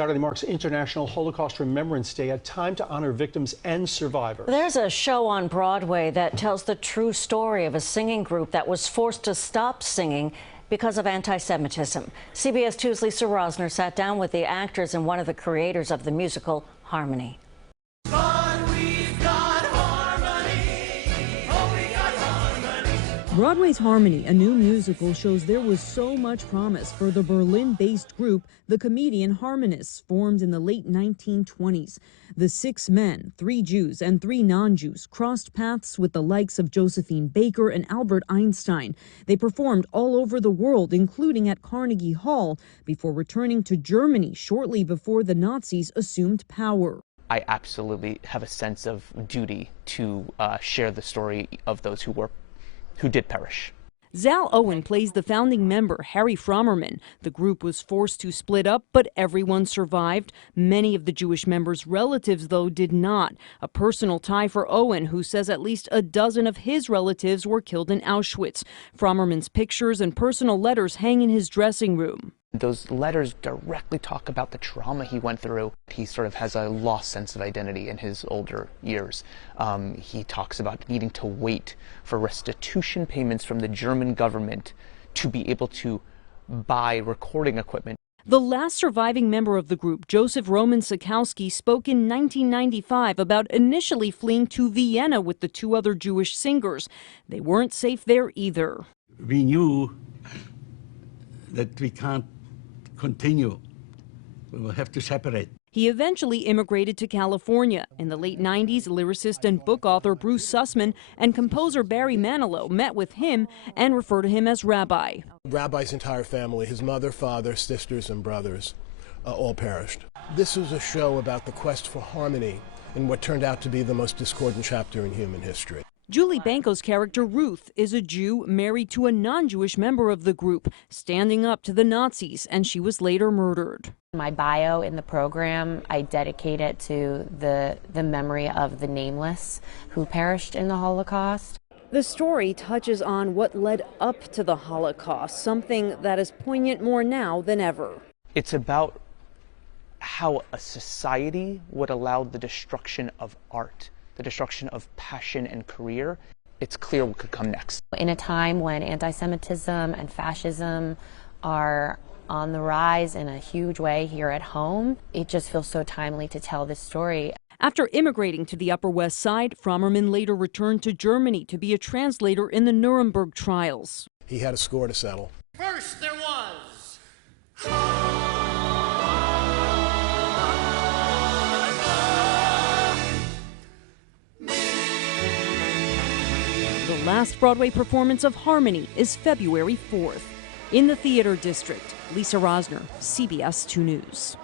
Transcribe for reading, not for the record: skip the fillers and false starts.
Saturday marks International Holocaust Remembrance Day, a time to honor victims and survivors. There's a show on Broadway that tells the true story of a singing group that was forced to stop singing because of anti-Semitism. CBS 2's Lisa Rosner sat down with the actors and one of the creators of the musical, Harmony. Broadway's Harmony, a new musical, shows there was so much promise for the Berlin-based group, the Comedian Harmonists, formed in the late 1920s. The 6 men, 3 Jews and 3 non-Jews, crossed paths with the likes of Josephine Baker and Albert Einstein. They performed all over the world, including at Carnegie Hall, before returning to Germany shortly before the Nazis assumed power. I absolutely have a sense of duty to share the story of those who did perish. Zal Owen plays the founding member, Harry Frommerman. The group was forced to split up, but everyone survived. Many of the Jewish members' relatives, though, did not. A personal tie for Owen, who says at least a dozen of his relatives were killed in Auschwitz. Frommerman's pictures and personal letters hang in his dressing room. Those letters directly talk about the trauma he went through. He sort of has a lost sense of identity in his older years. He talks about needing to wait for restitution payments from the German government to be able to buy recording equipment. The last surviving member of the group, Joseph Roman Sikowski, spoke in 1995 about initially fleeing to Vienna with the 2 other Jewish singers. They weren't safe there either. We knew that we can't continue. We will have to separate. He eventually immigrated to California. In the late 90s, lyricist and book author Bruce Sussman and composer Barry Manilow met with him and refer to him as Rabbi. Rabbi's entire family, his mother, father, sisters, and brothers, all perished. This was a show about the quest for harmony in what turned out to be the most discordant chapter in human history. Julie Benko's character Ruth is a Jew married to a non-Jewish member of the group, standing up to the Nazis, and she was later murdered. My bio in the program, I dedicate it to the memory of the nameless who perished in the Holocaust. The story touches on what led up to the Holocaust, something that is poignant more now than ever. It's about how a society would allow the destruction of art, the destruction of passion and career. It's clear what could come next. In a time when anti-Semitism and fascism are on the rise in a huge way here at home, it just feels so timely to tell this story. After immigrating to the Upper West Side, Frommerman later returned to Germany to be a translator in the Nuremberg trials. He had a score to settle. First there was The last Broadway performance of Harmony is February 4th. In the Theater District, Lisa Rosner, CBS 2 News.